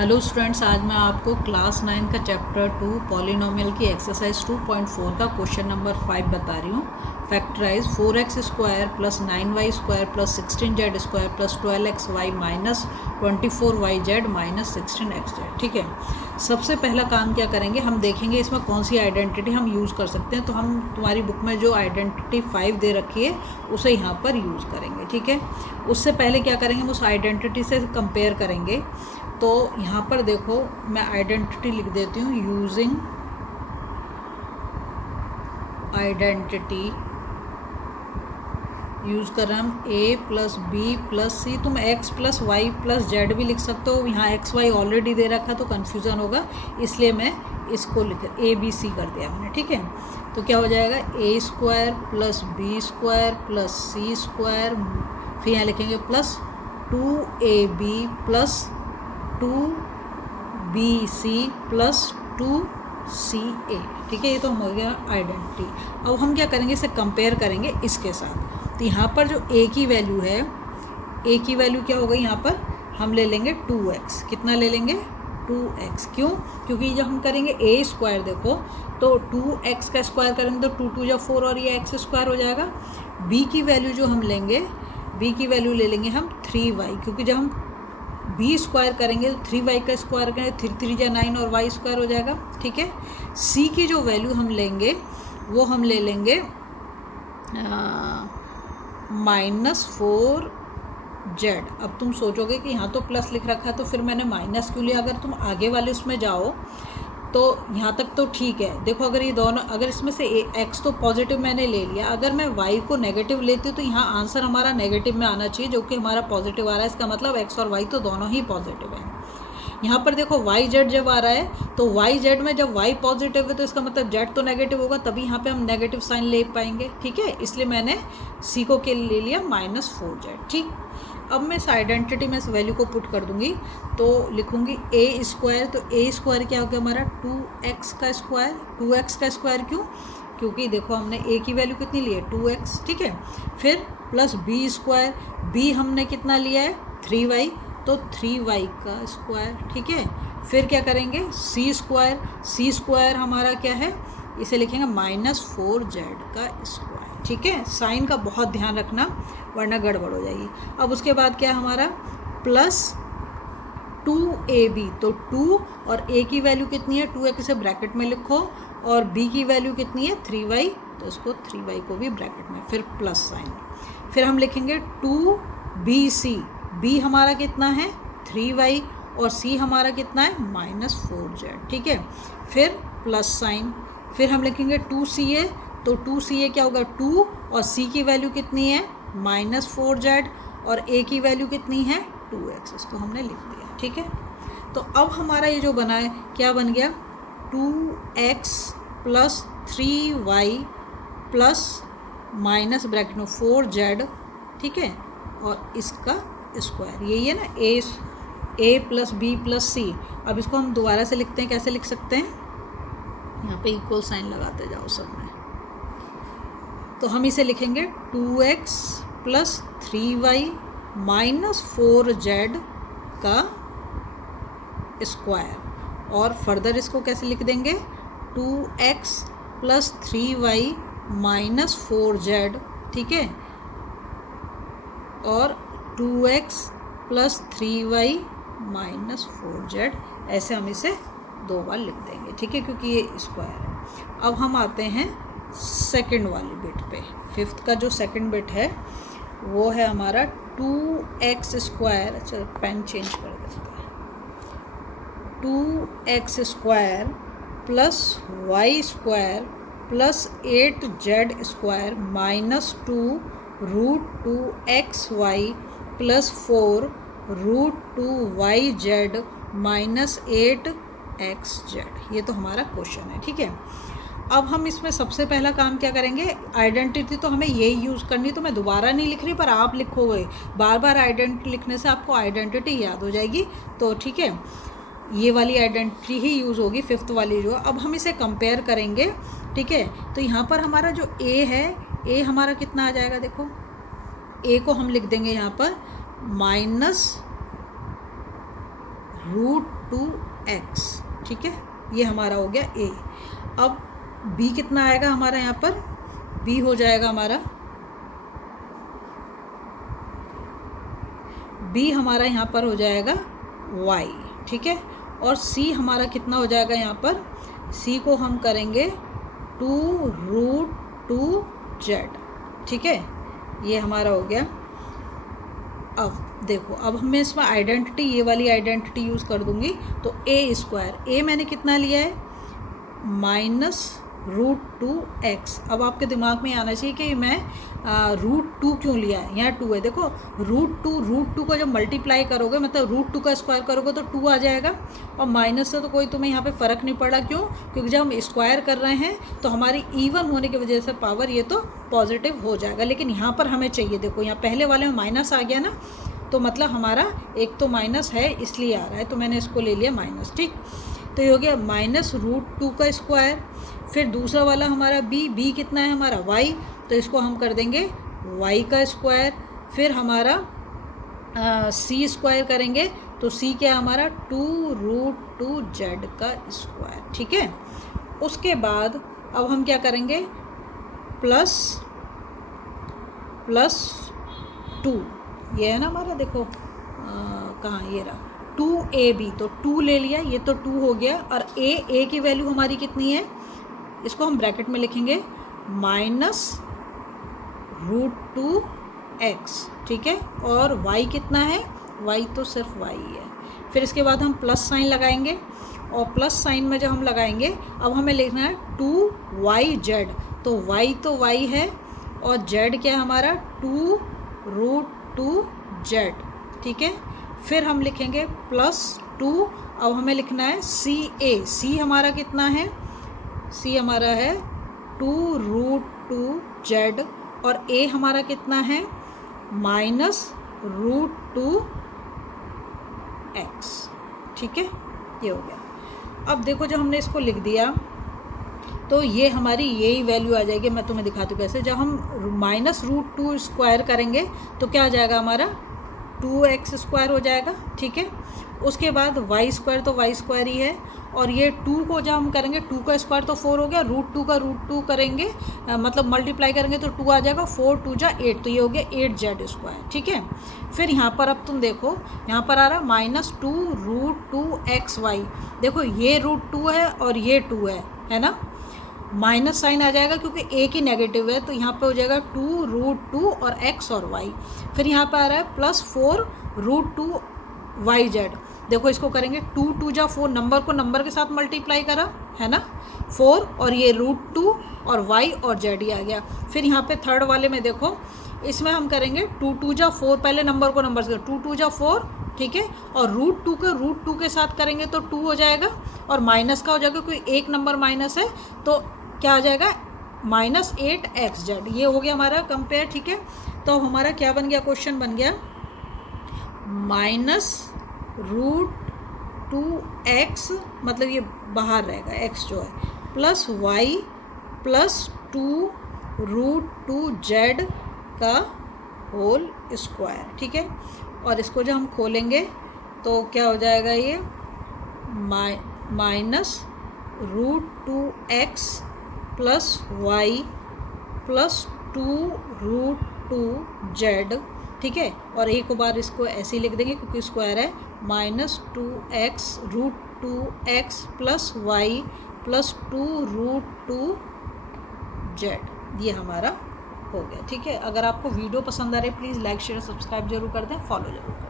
Hello students, आज मैं आपको क्लास 9 का चैप्टर 2 पॉलिनोमियल की एक्सरसाइज 2.4 का क्वेश्चन नंबर 5 बता रही हूँ। Factorise 4x square plus 9y square plus 16z square plus 12xy minus 24yz minus 16xz। ठीक है, सबसे पहला काम क्या करेंगे, हम देखेंगे इसमें कौन सी आइडेंटिटी हम यूज़ कर सकते हैं। तो हम तुम्हारी बुक में जो आइडेंटिटी 5 दे रखी है उसे यहाँ पर यूज़ करेंगे। ठीक है, उससे पहले क्या करेंगे, हम उस आइडेंटिटी से कंपेयर करेंगे। तो यहाँ पर देखो, मैं आइडेंटिटी लिख देती हूँ। यूजिंग आइडेंटिटी यूज़ कर रहे हैं हम a plus B plus C. तुम x plus Y plus Z भी लिख सकते हो। यहाँ एक्स वाई ऑलरेडी दे रखा तो कन्फ्यूज़न होगा, इसलिए मैं इसको लिख ए बी सी कर दिया मैंने। ठीक है, तो क्या हो जाएगा, A square plus B square plus C square, फिर यहाँ लिखेंगे plus 2ab plus 2bc plus 2ca। ठीक है, ये तो हो गया आइडेंटिटी। अब हम क्या करेंगे, इसे कंपेयर करेंगे इसके साथ। तो यहाँ पर जो a की वैल्यू है, a की वैल्यू क्या हो गई, यहाँ पर हम ले लेंगे 2x। कितना ले लेंगे, 2x। क्यों, क्योंकि जब हम करेंगे a स्क्वायर, देखो तो 2x का स्क्वायर करेंगे तो 2 2 या 4 और ये x स्क्वायर हो जाएगा। b की वैल्यू जो हम लेंगे, b की वैल्यू ले लेंगे हम 3y, क्योंकि जब हम बी स्क्वायर करेंगे तो 3y का स्क्वायर करेंगे, 3 3 या 9 और y स्क्वायर हो जाएगा। ठीक है, c की जो वैल्यू हम लेंगे वो हम ले लेंगे -4z। अब तुम सोचोगे कि यहाँ तो प्लस लिख रखा है तो फिर मैंने माइनस क्यों लिया। अगर तुम आगे वाले उसमें जाओ तो यहाँ तक तो ठीक है। देखो, अगर ये दोनों, अगर इसमें से x तो पॉजिटिव मैंने ले लिया, अगर मैं y को नेगेटिव लेती हूँ तो यहाँ आंसर हमारा नेगेटिव में आना चाहिए, जो कि हमारा पॉजिटिव आ रहा है। इसका मतलब x और y तो दोनों ही पॉजिटिव हैं। यहाँ पर देखो yz जब आ रहा है तो yz में जब y पॉजिटिव है तो इसका मतलब z तो नेगेटिव होगा, तभी यहाँ पे हम नेगेटिव साइन ले पाएंगे। ठीक है, इसलिए मैंने c को के ले लिया -4z। ठीक, अब मैं इस आइडेंटिटी में इस वैल्यू को पुट कर दूंगी तो लिखूंगी a स्क्वायर। तो a स्क्वायर क्या हो गया हमारा, 2x का स्क्वायर। 2x का स्क्वायर क्यों, क्योंकि देखो हमने a की वैल्यू कितनी ली है, 2x। ठीक है, फिर प्लस b स्क्वायर, b हमने कितना लिया है, 3y, तो 3y का स्क्वायर। ठीक है, फिर क्या करेंगे, c स्क्वायर। c स्क्वायर हमारा क्या है, इसे लिखेंगे -4z का स्क्वायर। ठीक है, साइन का बहुत ध्यान रखना वरना गड़बड़ हो जाएगी। अब उसके बाद क्या हमारा, प्लस 2ab। तो 2 और a की वैल्यू कितनी है, 2a किसे ब्रैकेट में लिखो, और b की वैल्यू कितनी है, 3y, तो उसको 3y को भी ब्रैकेट में, फिर प्लस साइन। फिर हम लिखेंगे 2bc। b हमारा कितना है, 3y, और c हमारा कितना है, -4z। ठीक है, फिर प्लस साइन। फिर हम लिखेंगे 2ca। तो 2ca क्या होगा, 2, और c की वैल्यू कितनी है, -4z, और a की वैल्यू कितनी है, 2x। इसको हमने लिख दिया। ठीक है, तो अब हमारा ये जो बना है क्या बन गया, 2x plus 3y plus minus bracket में 4z। ठीक है, और इसका स्क्वायर, यही है ना, a plus b plus c। अब इसको हम दोबारा से लिखते हैं, कैसे लिख सकते हैं, यहाँ पे इक्वल साइन लगाते जाओ सब में। तो हम इसे लिखेंगे 2x plus 3y minus 4z का स्क्वायर, और फर्दर इसको कैसे लिख देंगे, 2x plus 3y minus 4z। ठीक है, और 2x plus 3y minus 4z, ऐसे हम इसे 2 बार लिख देंगे। ठीक है, क्योंकि ये स्क्वायर है। अब हम आते हैं सेकंड वाली बिट पे। फिफ्थ का जो सेकंड बिट है वो है हमारा 2x स्क्वायर। अच्छा, पेन चेंज कर देते हैं। 2x square plus y square plus 8z square minus 2√2xy plus 4√2yz minus 8xz। ये तो हमारा क्वेश्चन है। ठीक है, अब हम इसमें सबसे पहला काम क्या करेंगे, आइडेंटिटी तो हमें यही यूज़ करनी, तो मैं दोबारा नहीं लिख रही, पर आप लिखोगे बार बार आइडेंटिटी लिखने से आपको आइडेंटिटी याद हो जाएगी। तो ठीक है, ये वाली आइडेंटिटी ही यूज़ होगी, फिफ्थ वाली जो। अब हम इसे कंपेयर करेंगे। ठीक है, तो यहाँ पर हमारा जो a है, a हमारा कितना आ जाएगा, देखो a को हम लिख देंगे यहाँ पर √2x, ठीक है, ये हमारा हो गया a। अब b कितना आएगा हमारा यहाँ पर, b हो जाएगा हमारा, b हमारा यहाँ पर हो जाएगा y, ठीक है, और c हमारा कितना हो जाएगा यहाँ पर, c को हम करेंगे 2√2z, ठीक है, ये हमारा हो गया। अब देखो, अब मैं इसमें आइडेंटिटी, ये वाली आइडेंटिटी यूज़ कर दूंगी, तो a² मैंने कितना लिया है, -√2x। अब आपके दिमाग में आना चाहिए कि मैं √2 क्यों लिया है, यहाँ 2 है, देखो √2 को जब मल्टीप्लाई करोगे, मतलब √2 का स्क्वायर करोगे तो 2 आ जाएगा, और माइनस से तो कोई तुम्हें यहाँ पे फ़र्क नहीं पड़ा, क्यों, क्योंकि जब हम स्क्वायर कर रहे हैं तो हमारी इवन होने की वजह से पावर ये तो पॉजिटिव हो जाएगा। लेकिन यहाँ पर हमें चाहिए, देखो यहाँ पहले वाले में माइनस आ गया ना, तो मतलब हमारा एक तो माइनस है इसलिए आ रहा है, तो मैंने इसको ले लिया माइनस, ठीक। तो ये हो गया -√2 का स्क्वायर। फिर दूसरा वाला हमारा b कितना है हमारा y, तो इसको हम कर देंगे y का स्क्वायर। फिर हमारा c स्क्वायर करेंगे, तो c क्या हमारा 2√2z का स्क्वायर, ठीक है। उसके बाद अब हम क्या करेंगे, प्लस 2, ये है ना हमारा, देखो कहाँ, ये रहा 2ab, तो 2 ले लिया, ये तो 2 हो गया। और a की वैल्यू हमारी कितनी है, इसको हम ब्रैकेट में लिखेंगे -√2x, ठीक है, और y कितना है, y तो सिर्फ y है। फिर इसके बाद हम प्लस साइन लगाएंगे, और प्लस साइन में जब हम लगाएंगे, अब हमें लिखना है 2yz, तो y तो y है, और z क्या है हमारा 2√2z, ठीक है। फिर हम लिखेंगे +2, अब हमें लिखना है c हमारा कितना है, c हमारा है 2√2z, और a हमारा कितना है -√2x, ठीक है, ये हो गया। अब देखो जब हमने इसको लिख दिया, तो ये हमारी यही वैल्यू आ जाएगी। मैं तुम्हें दिखाती हूँ कैसे। जब हम -√2 स्क्वायर करेंगे तो क्या आ जाएगा हमारा 2x² हो जाएगा, ठीक है। उसके बाद y² तो y² ही है, और ये 2 को जब हम करेंगे 2 का स्क्वायर तो 4 हो गया, √2 का √2 करेंगे, मतलब मल्टीप्लाई करेंगे तो 2 आ जाएगा, 4 2 जा 8, तो ये हो गया 8z², ठीक है। फिर यहाँ पर अब तुम देखो, यहाँ पर आ रहा -2√2xy, देखो ये √2 है और ये 2 है ना, माइनस साइन आ जाएगा क्योंकि एक ही नेगेटिव है, तो यहाँ पे हो जाएगा 2√2 और x और y। फिर यहाँ पे आ रहा है +4√2yz, देखो इसको करेंगे 2 2 जा 4, नंबर को नंबर के साथ मल्टीप्लाई करा है ना, 4 और ये √2 और y और z ही आ गया। फिर यहाँ पे थर्ड वाले में देखो, इसमें हम करेंगे 2 2 जा 4, पहले नंबर को नंबर से 2 2 जा 4, ठीक है, और √2 के साथ करेंगे तो 2 हो जाएगा, और माइनस का हो जाएगा क्योंकि एक नंबर माइनस है, तो क्या आ जाएगा -8xz, ये हो गया हमारा कंपेयर, ठीक है। तो हमारा क्या बन गया, क्वेश्चन बन गया -√2x, मतलब ये बाहर रहेगा x जो है, +y +2√2z का होल स्क्वायर, ठीक है। और इसको जब हम खोलेंगे तो क्या हो जाएगा, ये -√2x +y +2√2z, ठीक है। और एक बार इसको ऐसे ही लिख देंगे क्योंकि स्क्वायर है, -2x +y +2√2z, ये हमारा हो गया, ठीक है। अगर आपको वीडियो पसंद आ रही है प्लीज़ लाइक शेयर सब्सक्राइब जरूर कर दें, फॉलो जरूर करें।